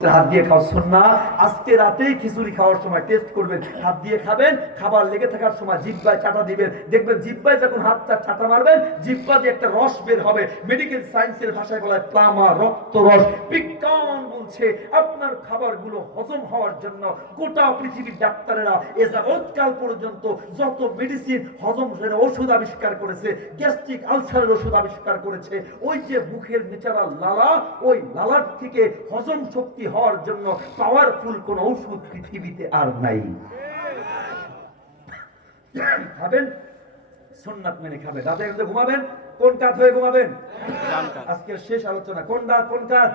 হাত দিয়ে খাওয়া সুন্নাহ। আজকে রাতেই খিচুড়ি খাওয়ার সময় টেস্ট করবেন, হাত দিয়ে খাবেন, খাবার লেগে থাকার সময় জিহ্বায় চাটা দিবেন, দেখবেন জিহ্বায় যখন হাতটা চাটা মারবেন জিহ্বা দিয়ে একটা রস বের হবে। মেডিকেল সায়েন্সের ভাষায় বলা হয় প্লামা, রক্ত রস। বিজ্ঞান বলছে আপনার খাবারগুলো হজম হওয়ার জন্য গোটা পৃথিবীর ডাক্তারেরা এ যাবৎকাল পর্যন্ত যত মেডিসিন হজমের ওষুধ আবিষ্কার করেছে, গ্যাস্ট্রিক আলসারের ওষুধ আবিষ্কার করেছে, ওই যে মুখের ন্যাচারাল লালা, ওই লালার থেকে হজম শক্তি হওয়ার জন্য পাওয়ারফুল কোন ঔষধ পৃথিবীতে আর নাই। খাবেন সুন্নাত মেনে খাবেন, রাতে কিন্তু ঘুমাবেন কোন কাত হয়ে ঘুমাবেন? আজকের শেষ আলোচনা কোন কাত? কোন কাত?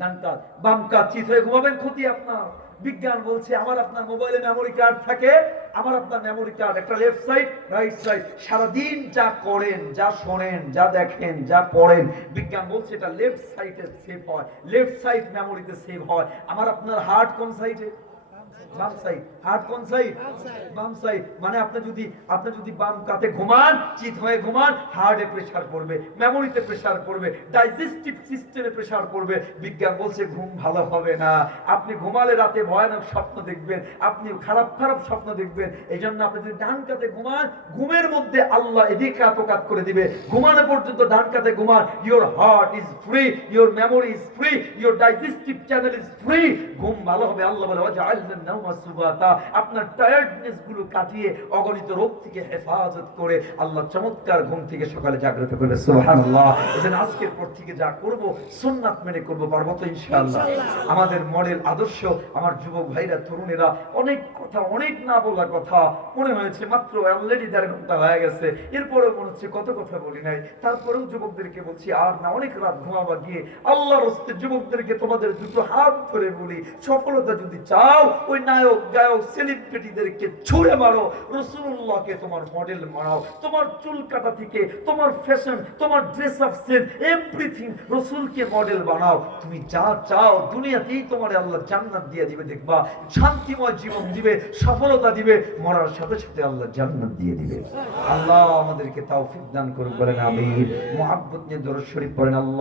ডান কাত। বাম কাত চিত হয়ে ঘুমাবেন, ক্ষতি আপনার। বিজ্ঞান বলছে আমার আপনার মোবাইলে মেমোরি কার্ড থাকে, আমার আপনার মেমোরি কার্ড একটা লেফট সাইড রাইট সাইড। সারাদিন যা করেন, যা শোনেন, যা দেখেন, যা পড়েন, বিজ্ঞান বলছে এটা লেফট সাইডে সেভ হয়, লেফট সাইড মেমোরিতে সেভ হয়। আমার আপনার হার্ট কোন সাইডে? বাম সাইড। হার্ট কোন সাইড? বাম সাইড। মানে আপনি যদি বাম কাতে ঘুমান, চিত হয়ে ঘুমান, হার্টে প্রেসার পড়বে, মেমোরিতে প্রেসার পড়বে, ডাইজেস্টিভ সিস্টেমে প্রেসার পড়বে। বিজ্ঞান বলছে ঘুম ভালো হবে না। আপনি ঘুমালে রাতে ভয়ানক স্বপ্ন দেখবেন, আপনি খারাপ খারাপ স্বপ্ন দেখবেন। এই জন্য আপনি যদি ডান কাতে ঘুমান, ঘুমের মধ্যে আল্লাহ এদিক কাত করে দিবে। ঘুমানো পর্যন্ত ডান কাতে ঘুমান, your heart is free, your memory is free, your digestive channel is free. ঘুম ভালো হবে। আল্লাহ বলে আপনার টায়ার্ডনেস গুলো কাটিয়ে অগণিত রোগ থেকে হেফাজত করে আল্লাহ চমৎকার ঘুম থেকে সকালে জাগ্রত করবে। সুবহানাল্লাহ। এজন্য আজকের পর থেকে যা করব সুন্নাত মেনে করব, পারবো তো ইনশাআল্লাহ? আমাদের মডেল আদর্শ আমার যুবক ভাইরা, তরুণেরা, অনেক কথা, অনেক না বলা কথা মনে হয়েছে, মাত্র অলরেডি 1.5 ঘন্টা হয়ে গেছে, এরপরেও মনে হচ্ছে কত কথা বলি নাই। তারপরেও যুবকদেরকে বলছি আর না, অনেক রাত ঘুমাবা গিয়ে আল্লাহর রাস্তায় যুবকদেরকে তোমাদের দুটো হাত ধরে বলি, সফলতা যদি চাও ওই নায়ক গায়ক সেলিব্রিটিদেরকে ছুঁড়ে মারো, রাসূলুল্লাহকে তোমার মডেল বানাও। তোমার চুল কাটা থেকে তোমার ফ্যাশন, তোমার ড্রেস আপ সেন্স, এভরিথিং রাসূলকে মডেল বানাও। তুমি যা চাও দুনিয়াতেই তোমার আল্লাহ জান্নাত দিয়ে দিবে। দেখবা শান্তিময় জীবন দিবে, সফলতা দিবে, মরার সাথে সাথে আল্লাহ জান্নাত দিয়ে দিবে। আল্লাহ আমাদেরকে তৌফিক দান করুন, বলেন আমিন। মুহাব্বত নিয়ে দরুদ শরীফ পড়েন। আল্লাহ